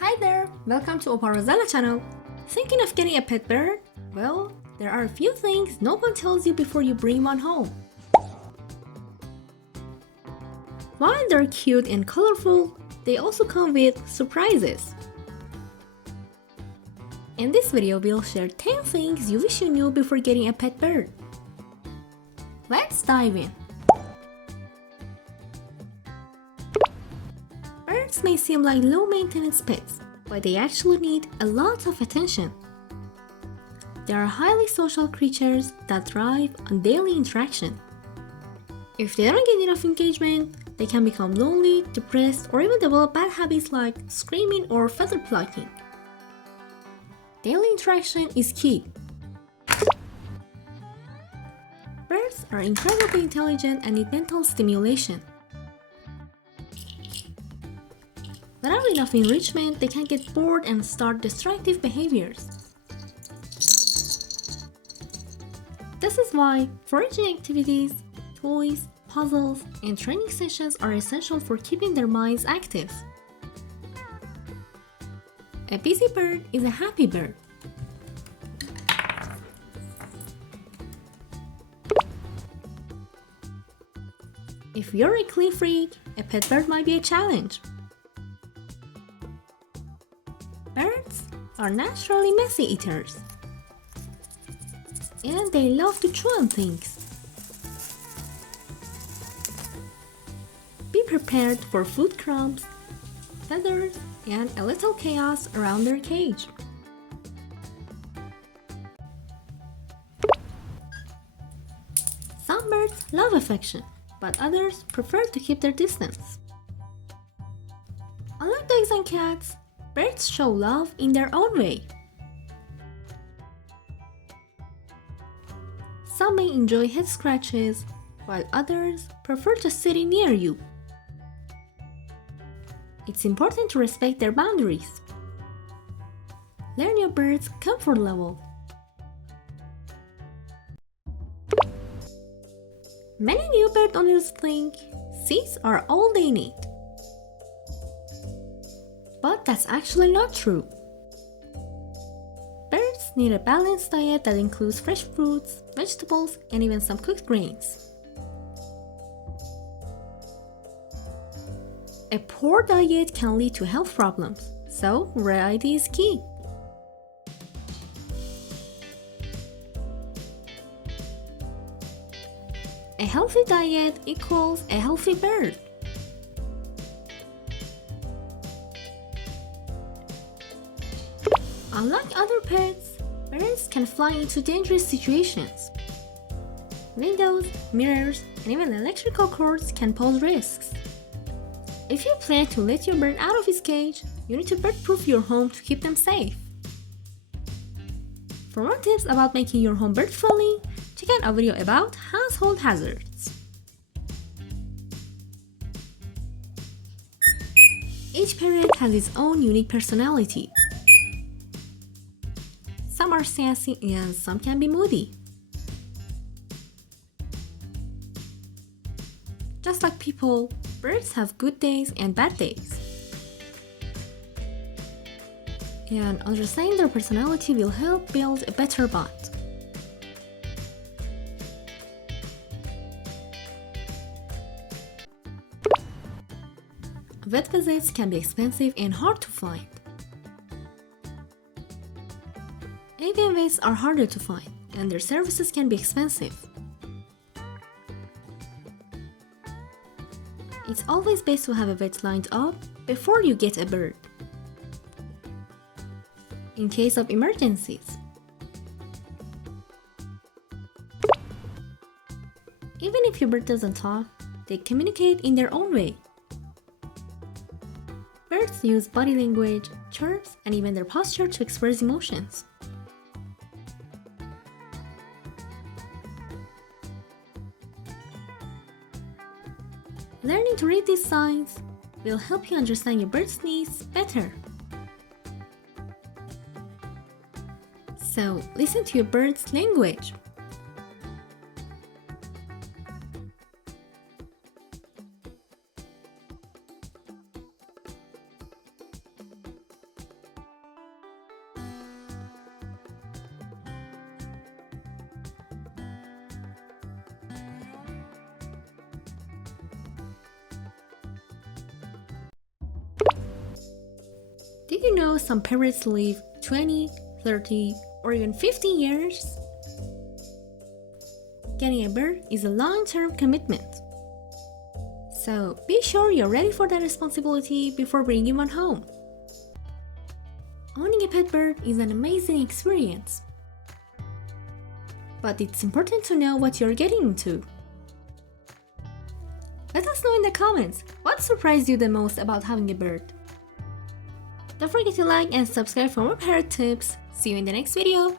Hi there! Welcome to Opal Rosella channel. Thinking of getting a pet bird? Well, there are a few things no one tells you before you bring one home. While they're cute and colorful, they also come with surprises. In this video, we'll share 10 things you wish you knew before getting a pet bird. Let's dive in. Birds may seem like low-maintenance pets, but they actually need a lot of attention. They are highly social creatures that thrive on daily interaction. If they don't get enough engagement, they can become lonely, depressed, or even develop bad habits like screaming or feather plucking. Daily interaction is key. Birds are incredibly intelligent and need mental stimulation. Without enough enrichment, they can get bored and start destructive behaviors. This is why foraging activities, toys, puzzles, and training sessions are essential for keeping their minds active. A busy bird is a happy bird. If you're a clean freak, a pet bird might be a challenge. Birds are naturally messy eaters, and they love to chew on things. Be prepared for food crumbs, feathers, and a little chaos around their cage. Some birds love affection, but others prefer to keep their distance. Unlike dogs and cats, birds show love in their own way. Some may enjoy head scratches, while others prefer just sitting near you. It's important to respect their boundaries. Learn your bird's comfort level. Many new bird owners think seeds are all they need. But that's actually not true. Birds need a balanced diet that includes fresh fruits, vegetables, and even some cooked grains. A poor diet can lead to health problems, so variety is key. A healthy diet equals a healthy bird. Unlike other pets, birds can fly into dangerous situations. Windows, mirrors, and even electrical cords can pose risks. If you plan to let your bird out of his cage, you need to bird-proof your home to keep them safe. For more tips about making your home bird-friendly, check out our video about household hazards. Each parrot has its own unique personality. Some are sassy and some can be moody. Just like people, birds have good days and bad days. And understanding their personality will help build a better bond. Vet visits can be expensive and hard to find. Avian vets are harder to find, and their services can be expensive. It's always best to have a vet lined up before you get a bird, in case of emergencies. Even if your bird doesn't talk, they communicate in their own way. Birds use body language, chirps, and even their posture to express emotions. Learning to read these signs will help you understand your bird's needs better. So, listen to your bird's language. Did you know some parrots live 20, 30, or even 50 years? Getting a bird is a long-term commitment. So be sure you're ready for that responsibility before bringing one home. Owning a pet bird is an amazing experience. But it's important to know what you're getting into. Let us know in the comments what surprised you the most about having a bird. Don't forget to like and subscribe for more parrot tips. See you in the next video.